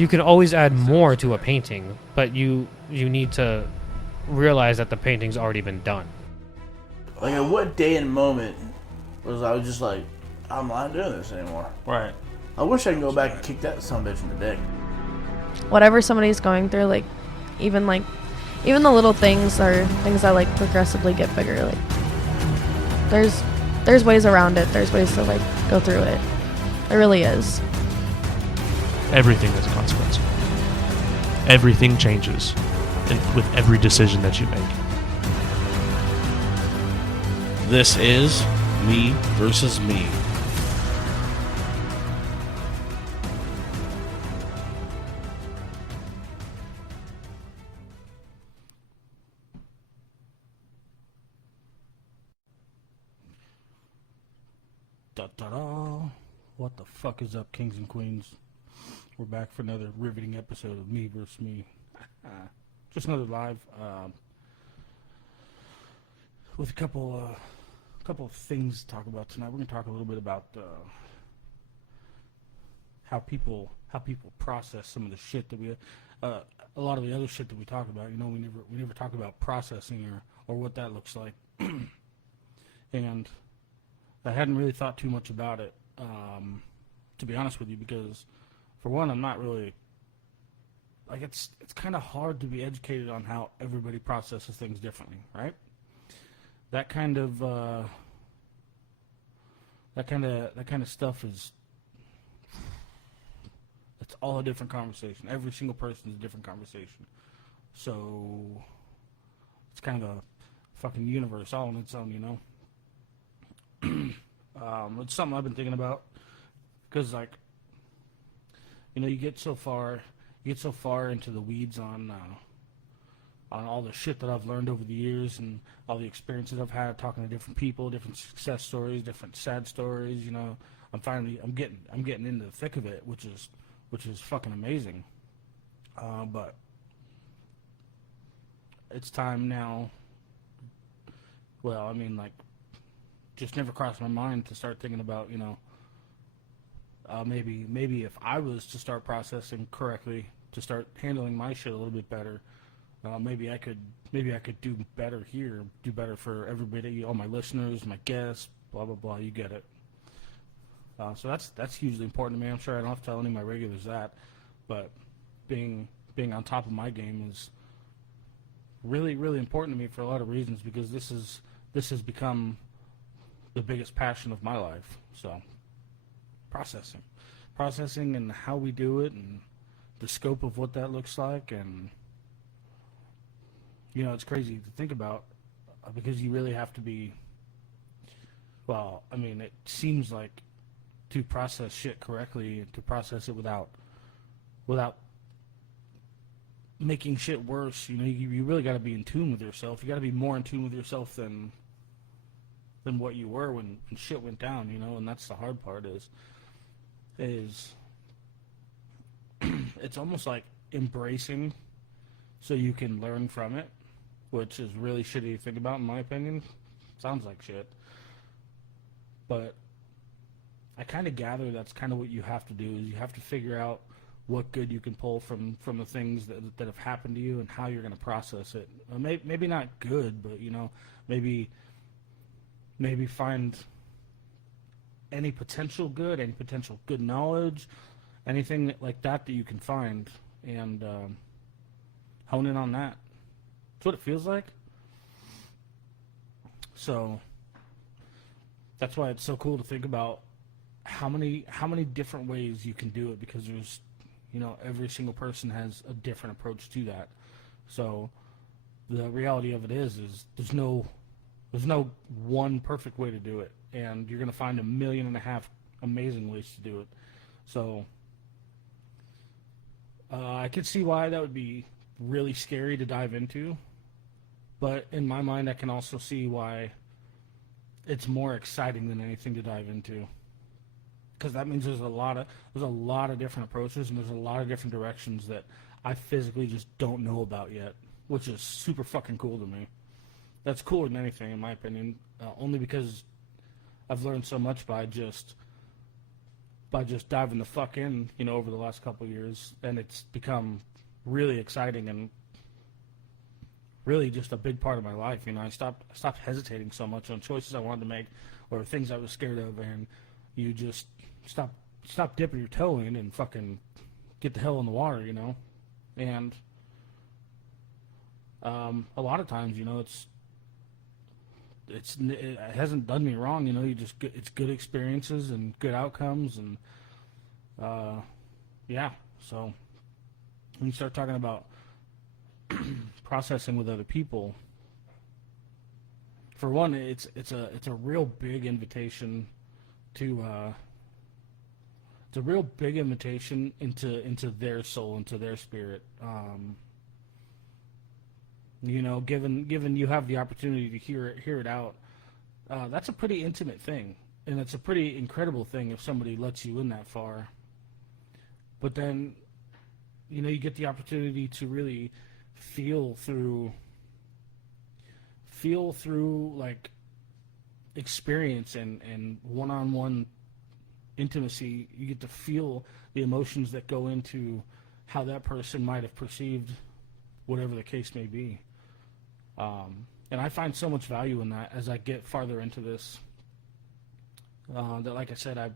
You can always add more to a painting, but you need to realize that the painting's already been done. Like, at what day and moment was I was just like, I'm not doing this anymore? Right. I wish I could go back and kick that son of a bitch in the dick. Whatever somebody's going through, even the little things are things that like progressively get bigger. Like there's ways around it. There's ways to like go through it. There really is. Everything has a consequence. Everything changes with every decision that you make. This is Me versus Me. Da-da-da. What the fuck is up, kings and queens? We're back for another riveting episode of Me vs. Me. Just another live with a couple of things to talk about tonight. We're going to talk a little bit about how people process some of the shit that we a lot of the other shit that we talk about. You know, we never talk about processing or what that looks like. And I hadn't really thought too much about it, to be honest with you, because for one, I'm not really like it's kind of hard to be educated on how everybody processes things differently, right? That kind of stuff is it's all a different conversation. Every single person is a different conversation, so it's kind of a fucking universe all on its own, you know. It's something I've been thinking about because, like, you know, you get so far into the weeds on all the shit that I've learned over the years and all the experiences I've had talking to different people, different success stories, different sad stories. You know, I'm getting into the thick of it, which is fucking amazing. But it's time now. Well, I mean, like, just never crossed my mind to start thinking about, you know, maybe if I was to start processing correctly, to start handling my shit a little bit better, maybe I could do better here, do better for everybody, all my listeners, my guests, blah blah blah. You get it. So that's hugely important to me. I'm sure I don't have to tell any of my regulars that, but being on top of my game is really really important to me for a lot of reasons, because this has become the biggest passion of my life. So processing and how we do it and the scope of what that looks like. And you know, it's crazy to think about, because you really have to be, well, I mean, it seems like to process shit correctly and to process it without making shit worse, you know, you really got to be in tune with yourself. You got to be more in tune with yourself than what you were when shit went down, you know. And that's the hard part is it's almost like embracing so you can learn from it, which is really shitty to think about, in my opinion. Sounds like shit, but I kind of gather that's kind of what you have to do, is you have to figure out what good you can pull from the things that have happened to you and how you're going to process it. Maybe not good, but, you know, maybe find any potential good knowledge, anything like that you can find, and hone in on that. That's what it feels like. So that's why it's so cool to think about how many different ways you can do it, because there's, you know, every single person has a different approach to that. So the reality of it is there's no one perfect way to do it, and you're going to find 1.5 million amazing ways to do it. So I could see why that would be really scary to dive into, but in my mind I can also see why it's more exciting than anything to dive into, because that means there's a lot of different approaches, and there's a lot of different directions that I physically just don't know about yet, which is super fucking cool to me. That's cooler than anything, in my opinion, only because I've learned so much by just by just diving the fuck in, over the last couple of years, and it's become really exciting and really just a big part of my life. I stopped hesitating so much on choices I wanted to make or things I was scared of, and you just stop dipping your toe in and fucking get the hell in the water, and a lot of times, it hasn't done me wrong, it's good experiences and good outcomes, and so when you start talking about processing with other people, for one, it's a real big invitation to it's a real big invitation into their soul, into their spirit. Given you have the opportunity to hear it out, that's a pretty intimate thing, and it's a pretty incredible thing if somebody lets you in that far. But then, you get the opportunity to really feel through like experience and one-on-one intimacy. You get to feel the emotions that go into how that person might have perceived whatever the case may be. And I find so much value in that as I get farther into this, that, like I said, I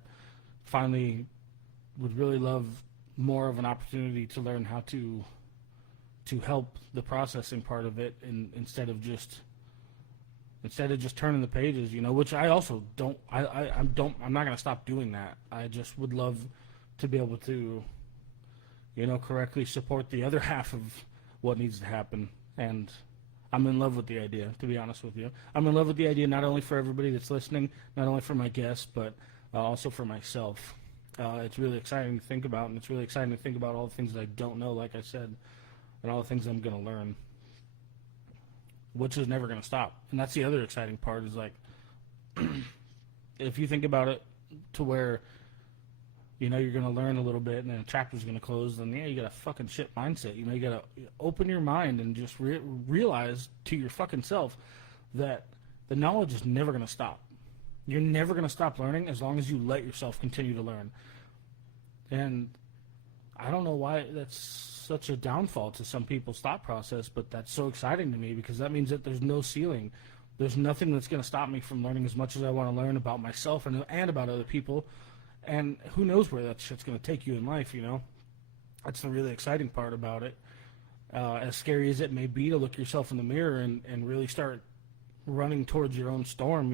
finally would really love more of an opportunity to learn how to help the processing part of it, and instead of just turning the pages, which I also don't. I'm not going to stop doing that. I just would love to be able to, correctly support the other half of what needs to happen. And I'm in love with the idea, to be honest with you. I'm in love with the idea not only for everybody that's listening, not only for my guests, but also for myself. It's really exciting to think about, and it's really exciting to think about all the things that I don't know, like I said, and all the things I'm going to learn, which is never going to stop. And that's the other exciting part, is like, if you think about it to where, you're going to learn a little bit and then a chapter's going to close, then you got a fucking shit mindset. You got to open your mind and just realize to your fucking self that the knowledge is never going to stop. You're never going to stop learning as long as you let yourself continue to learn. And I don't know why that's such a downfall to some people's thought process, but that's so exciting to me, because that means that there's no ceiling. There's nothing that's going to stop me from learning as much as I want to learn about myself and about other people. And who knows where that shit's going to take you in life, That's the really exciting part about it. As scary as it may be to look yourself in the mirror and really start running towards your own storm,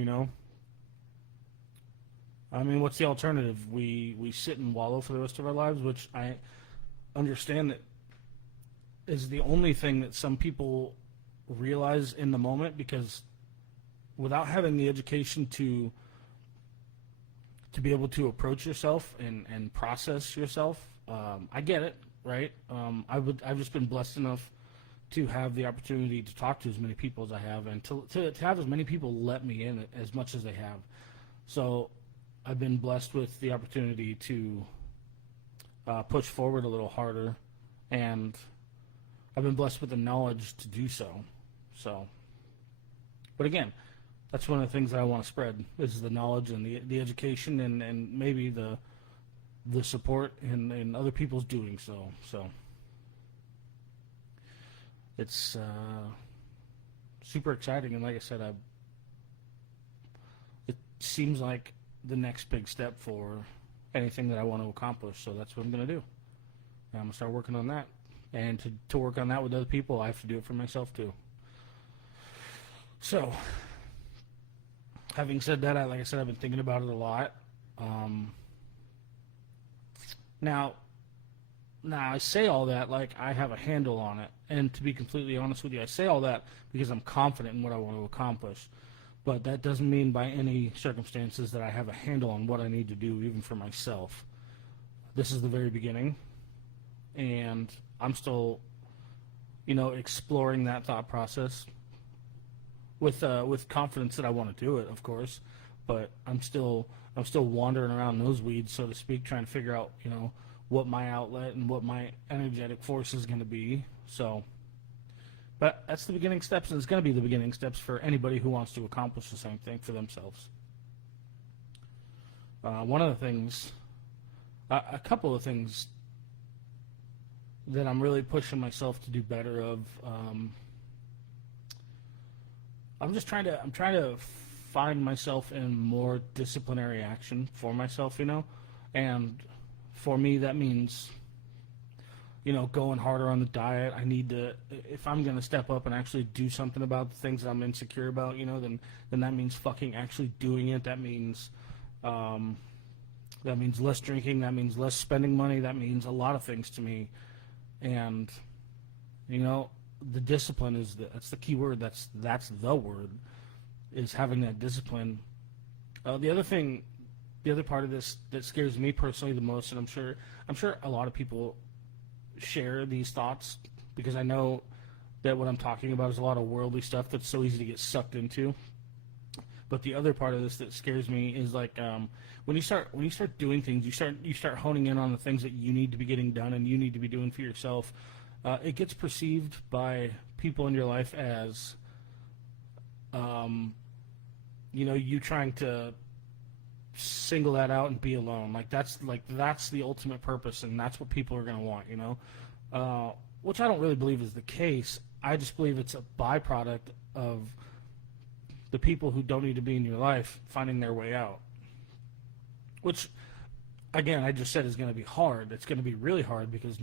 I mean, what's the alternative? We sit and wallow for the rest of our lives, which I understand that is the only thing that some people realize in the moment, because without having the education to be able to approach yourself and process yourself, I get it, right? I've just been blessed enough to have the opportunity to talk to as many people as I have, and to have as many people let me in as much as they have. So I've been blessed with the opportunity to push forward a little harder, and I've been blessed with the knowledge to do so. But again, that's one of the things that I want to spread, is the knowledge and the education and maybe the support in other people's doing so. So it's super exciting, and like I said, it seems like the next big step for anything that I want to accomplish. So that's what I'm going to do. And I'm going to start working on that. And to work on that with other people, I have to do it for myself too. So, having said that, like I said, I've been thinking about it a lot. Now I say all that like I have a handle on it. And to be completely honest with you, I say all that because I'm confident in what I want to accomplish. But that doesn't mean by any circumstances that I have a handle on what I need to do, even for myself. This is the very beginning, and I'm still, exploring that thought process with confidence that I want to do it, of course. But I'm still wandering around those weeds, so to speak, trying to figure out, what my outlet and what my energetic force is going to be. So. But that's the beginning steps, and it's going to be the beginning steps for anybody who wants to accomplish the same thing for themselves. One of the things A couple of things that I'm really pushing myself to do better of. I'm trying to find myself in more disciplinary action for myself, and for me that means, going harder on the diet. I need to, if I'm going to step up and actually do something about the things that I'm insecure about, then that means fucking actually doing it. That means less drinking. That means less spending money. That means a lot of things to me. And, the discipline that's the key word. That's the word, is having that discipline. The other part of this that scares me personally the most, and I'm sure a lot of people share these thoughts, because I know that what I'm talking about is a lot of worldly stuff that's so easy to get sucked into. But the other part of this that scares me is like when you start doing things, you start honing in on the things that you need to be getting done and you need to be doing for yourself. It gets perceived by people in your life as, you trying to single that out and be alone. That's the ultimate purpose, and that's what people are going to want, which I don't really believe is the case. I just believe it's a byproduct of the people who don't need to be in your life finding their way out. Which, again, I just said is going to be hard. It's going to be really hard because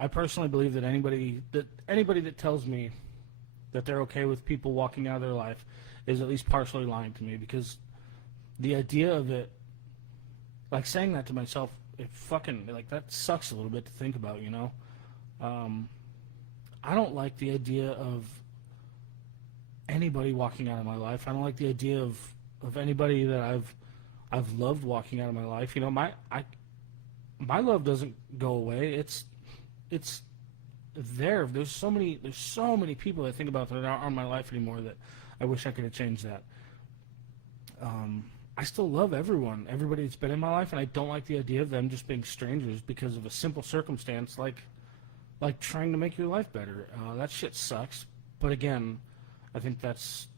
I personally believe that anybody that tells me that they're okay with people walking out of their life is at least partially lying to me, because the idea of it, like saying that to myself, it fucking, that sucks a little bit to think about, I don't like the idea of anybody walking out of my life. I don't like the idea of anybody that I've loved walking out of my life. My love doesn't go away. It's there. There's so many people I think about that aren't in my life anymore that I wish I could have changed that. I still love everybody that's been in my life, and I don't like the idea of them just being strangers because of a simple circumstance like trying to make your life better. That shit sucks. But again, I think that's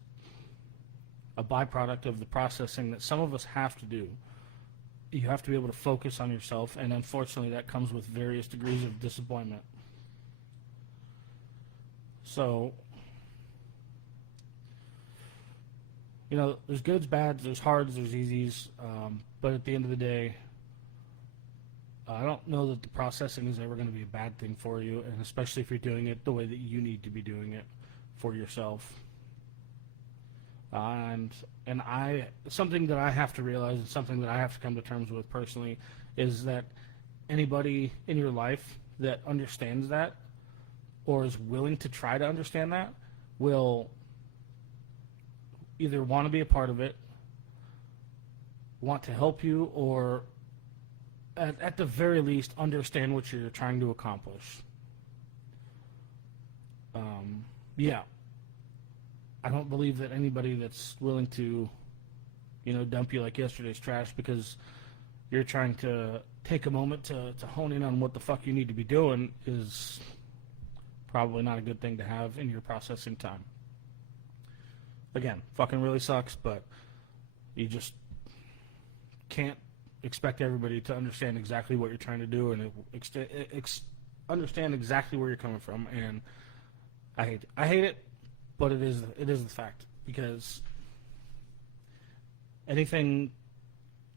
a byproduct of the processing that some of us have to do. You have to be able to focus on yourself, and unfortunately that comes with various degrees of disappointment. So, there's goods, bads, there's hards, there's easies, but at the end of the day, I don't know that the processing is ever going to be a bad thing for you, and especially if you're doing it the way that you need to be doing it for yourself. And something that I have to realize, and something that I have to come to terms with personally, is that anybody in your life that understands that, or is willing to try to understand that, will either want to be a part of it, want to help you, or at the very least understand what you're trying to accomplish. Yeah. I don't believe that anybody that's willing to, dump you like yesterday's trash because you're trying to take a moment to hone in on what the fuck you need to be doing is probably not a good thing to have in your processing time. Again, fucking really sucks, but you just can't expect everybody to understand exactly what you're trying to do and understand exactly where you're coming from. And I hate it, but it is the fact, because anything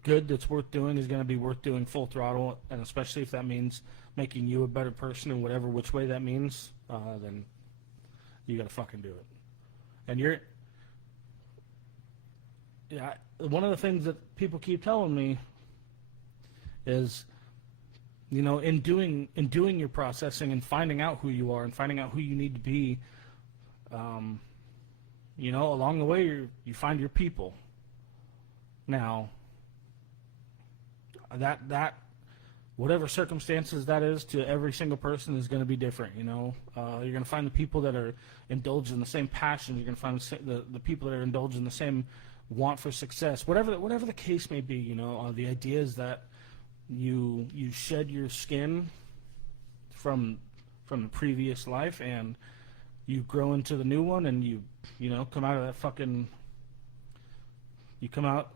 good that's worth doing is going to be worth doing full throttle, and especially if that means making you a better person in whatever which way that means, then you got to fucking do it. And one of the things that people keep telling me is, in doing your processing and finding out who you are and finding out who you need to be, along the way you find your people. Now, that whatever circumstances that is to every single person is going to be different. You're going to find the people that are indulged in the same passion. You're going to find the people that are indulged in the same want for success. Whatever the case may be, the idea is that you shed your skin from the previous life, and you grow into the new one, and you come out of that you come out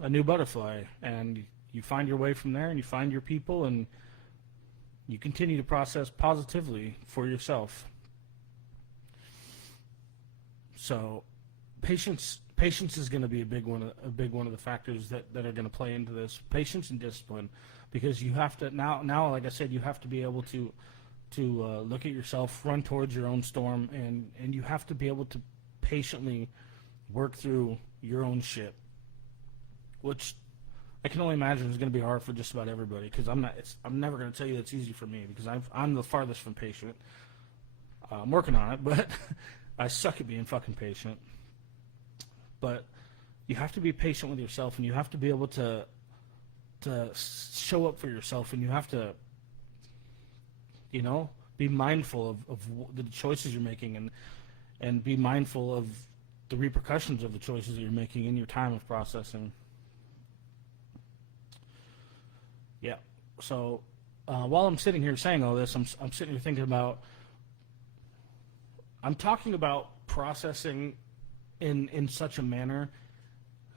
a new butterfly, and you find your way from there, and you find your people, and you continue to process positively for yourself. So, patience is going to be a big one of the factors that are going to play into this. Patience and discipline, because you have to now, like I said, you have to be able to look at yourself, run towards your own storm, and you have to be able to patiently work through your own shit, which I can only imagine is going to be hard for just about everybody, because I'm never going to tell you it's easy for me, because I'm the farthest from patient. I'm working on it, but I suck at being fucking patient. But you have to be patient with yourself, and you have to be able to show up for yourself, and you have to, be mindful of the choices you're making, and be mindful of the repercussions of the choices that you're making in your time of processing. Yeah. So while I'm sitting here saying all this, I'm sitting here thinking about, I'm talking about processing in such a manner.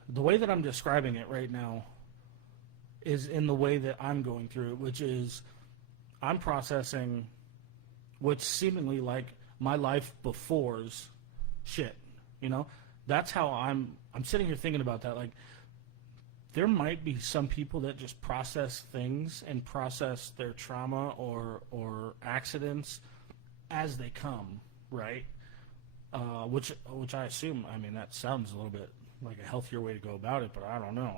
The way that I'm describing it right now is in the way that I'm going through it, which is I'm processing what's seemingly like my life before's shit. That's how I'm sitting here thinking about that. Like, there might be some people that just process things and process their trauma or accidents as they come, right? Which I assume, that sounds a little bit like a healthier way to go about it, but I don't know.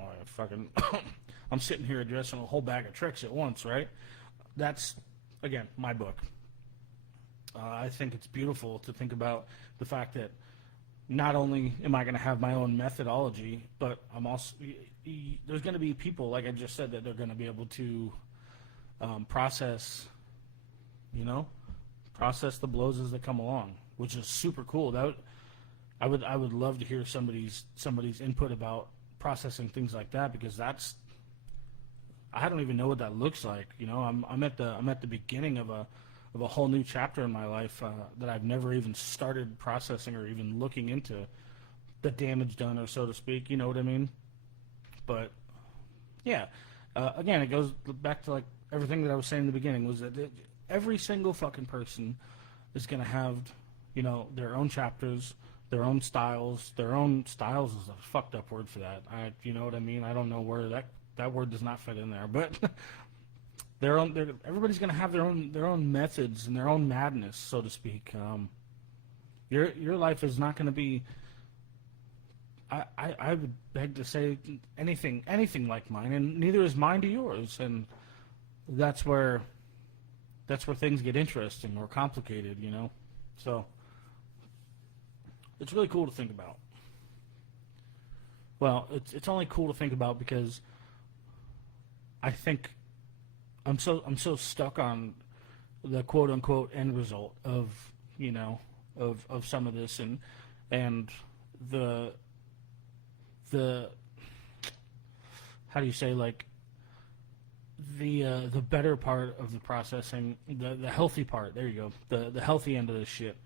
I'm sitting here addressing a whole bag of tricks at once, right? That's, again, my book. I think it's beautiful to think about the fact that not only am I going to have my own methodology, but I'm also, there's going to be people, like I just said, that they're going to be able to process the blows as they come along, which is super cool. I would love to hear somebody's input about processing things like that, because I don't even know what that looks like. I'm at the beginning of a whole new chapter in my life that I've never even started processing or even looking into the damage done, or so to speak. You know what I mean? But yeah, again, it goes back to like everything that I was saying in the beginning, was that every single fucking person is going to have, their own chapters, their own styles. Their own styles is a fucked up word for that. You know what I mean? I don't know where that word does not fit in there, but everybody's going to have their own methods and their own madness, so to speak. Your life is not going to be, I would beg to say, anything like mine, and neither is mine to yours. And that's where things get interesting or complicated, So it's really cool to think about. Well, it's only cool to think about because I think I'm so stuck on the quote unquote end result of of some of this, and the how do you say, like, the better part of the processing, the healthy part, there you go, the healthy end of this shit.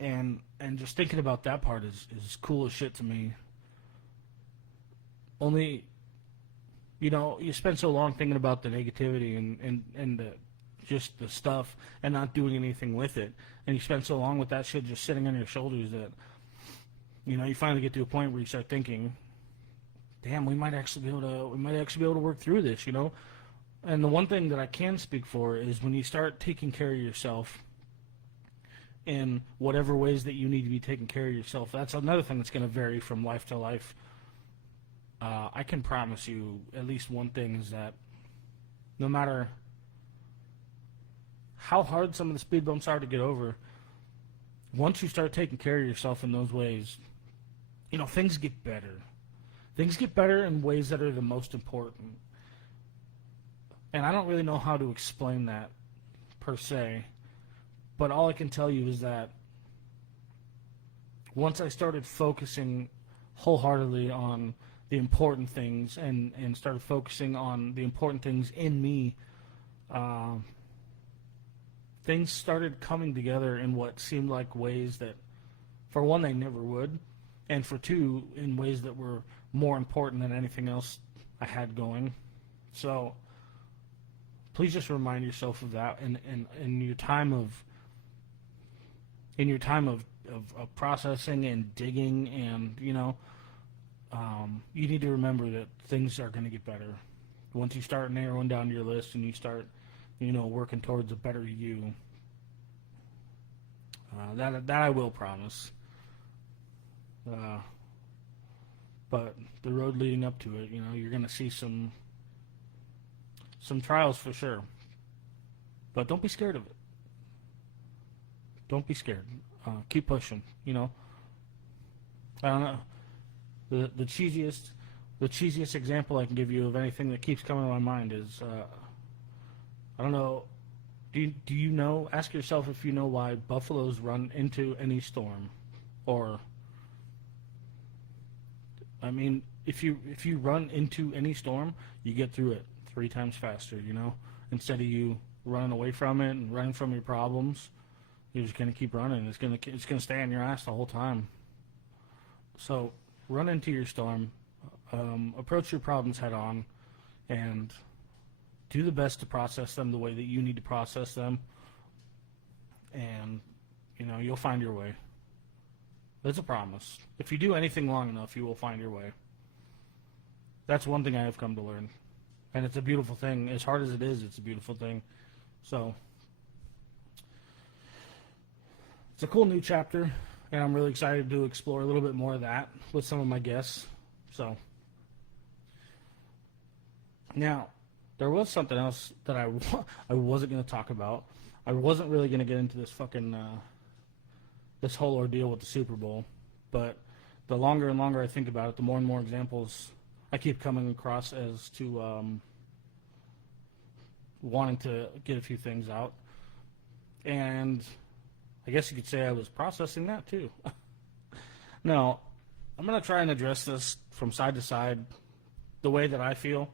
And just thinking about that part is cool as shit to me. Only, you spend so long thinking about the negativity and just the stuff and not doing anything with it. And you spend so long with that shit just sitting on your shoulders that, you finally get to a point where you start thinking, damn, we might actually be able to work through this, And the one thing that I can speak for is when you start taking care of yourself in whatever ways that you need to be taking care of yourself, that's another thing that's going to vary from life to life. I can promise you at least one thing, is that no matter how hard some of the speed bumps are to get over, once you start taking care of yourself in those ways, things get better. Things get better in ways that are the most important. And I don't really know how to explain that per se, but all I can tell you is that once I started focusing wholeheartedly on the important things and started focusing on the important things in me, things started coming together in what seemed like ways that, for one, they never would, and for two, in ways that were more important than anything else I had going. So please just remind yourself of that in your time of processing and digging, and you need to remember that things are going to get better once you start narrowing down your list and you start working towards a better you. That I will promise. But the road leading up to it, you're going to see some trials for sure. But don't be scared of it. Don't be scared. Keep pushing. I don't know. The cheesiest example I can give you of anything that keeps coming to my mind is I don't know. Do you know? Ask yourself if you know why buffaloes run into any storm, or I mean, if you run into any storm, you get through it 3 times faster. Instead of you running away from it and running from your problems, you're just gonna keep running. It's gonna stay on your ass the whole time. So run into your storm, approach your problems head on, and do the best to process them the way that you need to process them, and you'll find your way. That's a promise. If you do anything long enough, you will find your way. That's one thing I have come to learn, and it's a beautiful thing. As hard as it is, it's a beautiful thing. So it's a cool new chapter, and I'm really excited to explore a little bit more of that with some of my guests. So now, there was something else that I wasn't going to talk about. I wasn't really going to get into this fucking this whole ordeal with the Super Bowl, but the longer and longer I think about it, the more and more examples I keep coming across as to wanting to get a few things out. And I guess you could say I was processing that too. No, I'm going to try and address this from side to side the way that I feel.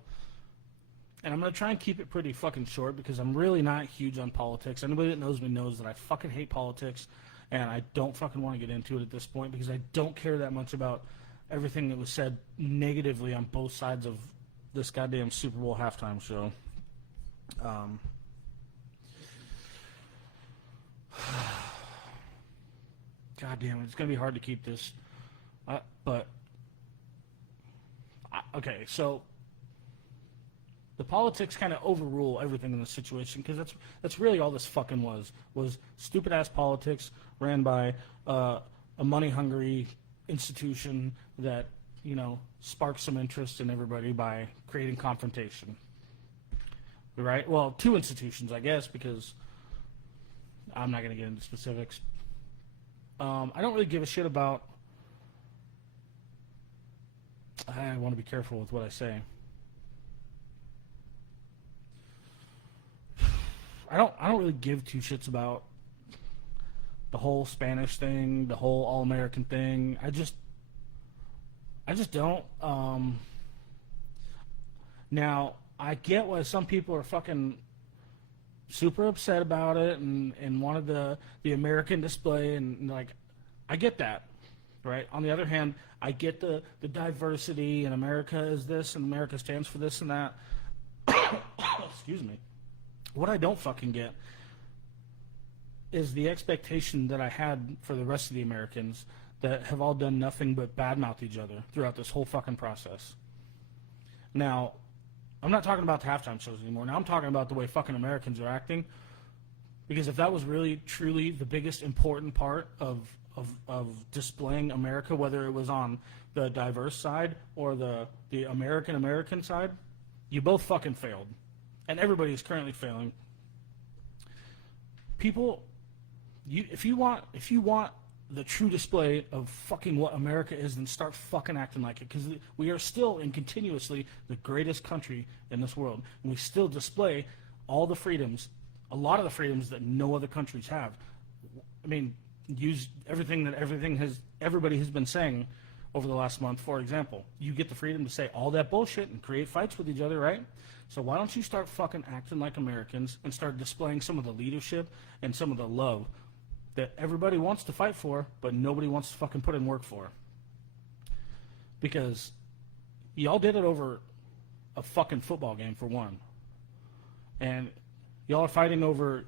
And I'm going to try and keep it pretty fucking short because I'm really not huge on politics. Anybody that knows me knows that I fucking hate politics, and I don't fucking want to get into it at this point because I don't care that much about everything that was said negatively on both sides of this goddamn Super Bowl halftime show. God damn it, it's going to be hard to keep this. Okay, so the politics kind of overrule everything in this situation because that's really all this fucking was stupid ass politics ran by a money hungry institution that sparks some interest in everybody by creating confrontation. Right? Well, 2 institutions, I guess, because I'm not going to get into specifics. I don't really give a shit about. I want to be careful with what I say. I don't really give 2 shits about the whole Spanish thing, the whole all-American thing. I just don't. Now, I get why some people are fucking super upset about it and wanted the American display, and like, I get that, right? On the other hand, I get the diversity, and America is this, and America stands for this and that. Excuse me. What I don't fucking get is the expectation that I had for the rest of the Americans that have all done nothing but badmouth each other throughout this whole fucking process. Now, I'm not talking about the halftime shows anymore. Now I'm talking about the way fucking Americans are acting. Because if that was really, truly the biggest important part of displaying America, whether it was on the diverse side or the American side, you both fucking failed. And everybody is currently failing. People, if you want the true display of fucking what America is, then start fucking acting like it. Because we are still and continuously the greatest country in this world. And we still display all the freedoms, a lot of the freedoms that no other countries have. I mean, use everything that everybody has been saying over the last month. For example, you get the freedom to say all that bullshit and create fights with each other, right? So why don't you start fucking acting like Americans and start displaying some of the leadership and some of the love that everybody wants to fight for, but nobody wants to fucking put in work for? Because y'all did it over a fucking football game for one. And y'all are fighting over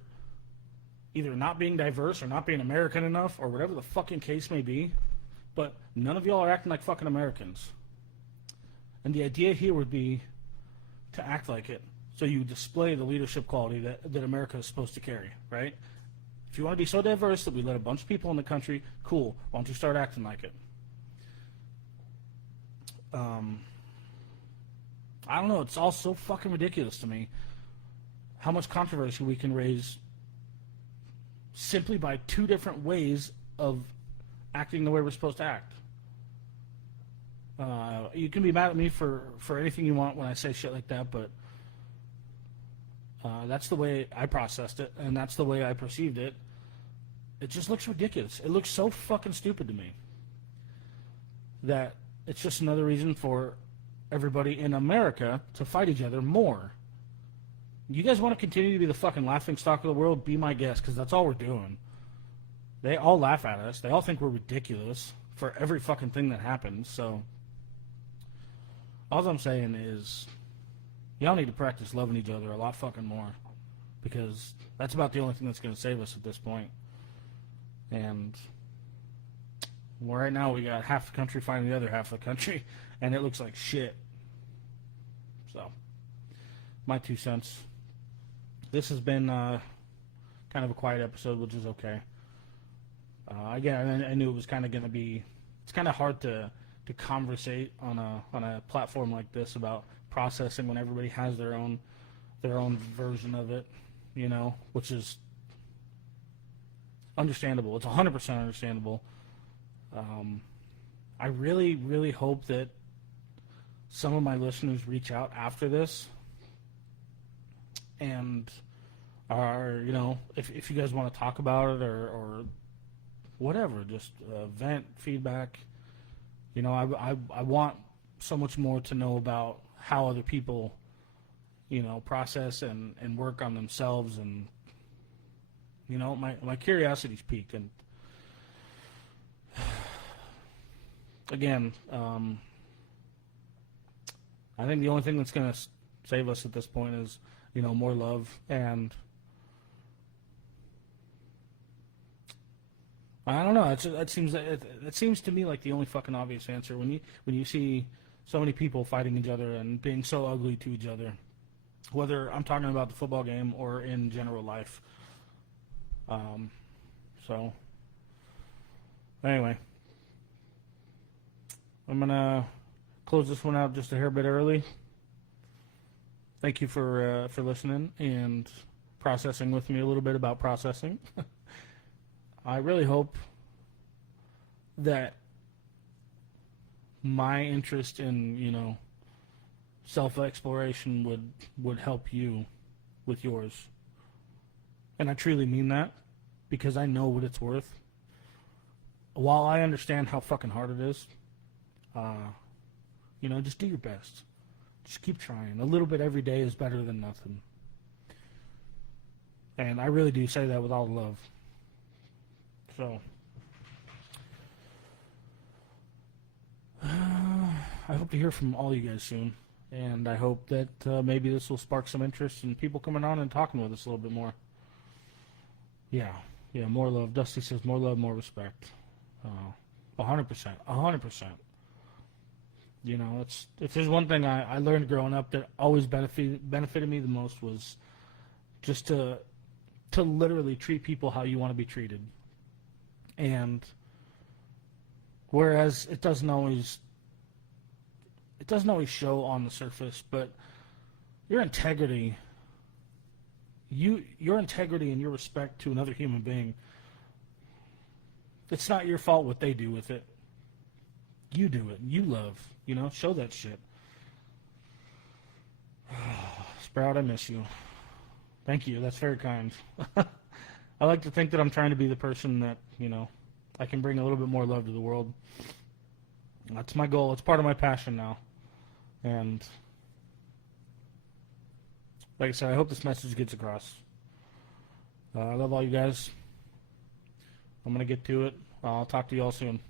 either not being diverse or not being American enough or whatever the fucking case may be. But none of y'all are acting like fucking Americans. And the idea here would be to act like it. So you display the leadership quality that America is supposed to carry, right? If you want to be so diverse that we let a bunch of people in the country, cool. Why don't you start acting like it? I don't know. It's all so fucking ridiculous to me how much controversy we can raise simply by two different ways of acting the way we're supposed to act. You can be mad at me for anything you want when I say shit like that, but that's the way I processed it, and that's the way I perceived it. It just looks ridiculous. It looks so fucking stupid to me that it's just another reason for everybody in America to fight each other more. You guys want to continue to be the fucking laughingstock of the world? Be my guest, because that's all we're doing. They all laugh at us. They all think we're ridiculous for every fucking thing that happens. So all I'm saying is y'all need to practice loving each other a lot fucking more, because that's about the only thing that's going to save us at this point. And well, right now we got half the country fighting the other half of the country, and it looks like shit. So, my 2 cents. This has been kind of a quiet episode, which is okay. Again, I knew it was kind of going to be. It's kind of hard to conversate on a platform like this about processing when everybody has their own version of it, you know, which is understandable. It's 100% understandable. I really, really hope that some of my listeners reach out after this and are, you know, if you guys want to talk about it or whatever, just vent, feedback. You know, I want so much more to know about how other people, you know, process and work on themselves, and, you know, my curiosity's peaked. And again, I think the only thing that's going to save us at this point is, you know, more love. And I don't know. That seems to me like the only fucking obvious answer when you see so many people fighting each other and being so ugly to each other, whether I'm talking about the football game or in general life. So anyway, I'm gonna close this one out just a hair bit early. Thank you for listening and processing with me a little bit about processing. I really hope that my interest in, you know, self-exploration would help you with yours. And I truly mean that, because I know what it's worth. While I understand how fucking hard it is, you know, just do your best. Just keep trying. A little bit every day is better than nothing. And I really do say that with all love. So, I hope to hear from all you guys soon. And I hope that maybe this will spark some interest in people coming on and talking with us a little bit more. Yeah, more love. Dusty says more love, more respect. 100%. You know, if there's one thing I learned growing up that always benefited me the most, was just to literally treat people how you want to be treated. And whereas it doesn't always show on the surface, but your integrity and your respect to another human being, it's not your fault what they do with it. You do it. You love. You know, show that shit. Sprout, I miss you. Thank you. That's very kind. I like to think that I'm trying to be the person that, you know, I can bring a little bit more love to the world. That's my goal. It's part of my passion now. And like I said, I hope this message gets across. I love all you guys. I'm going to get to it. I'll talk to you all soon.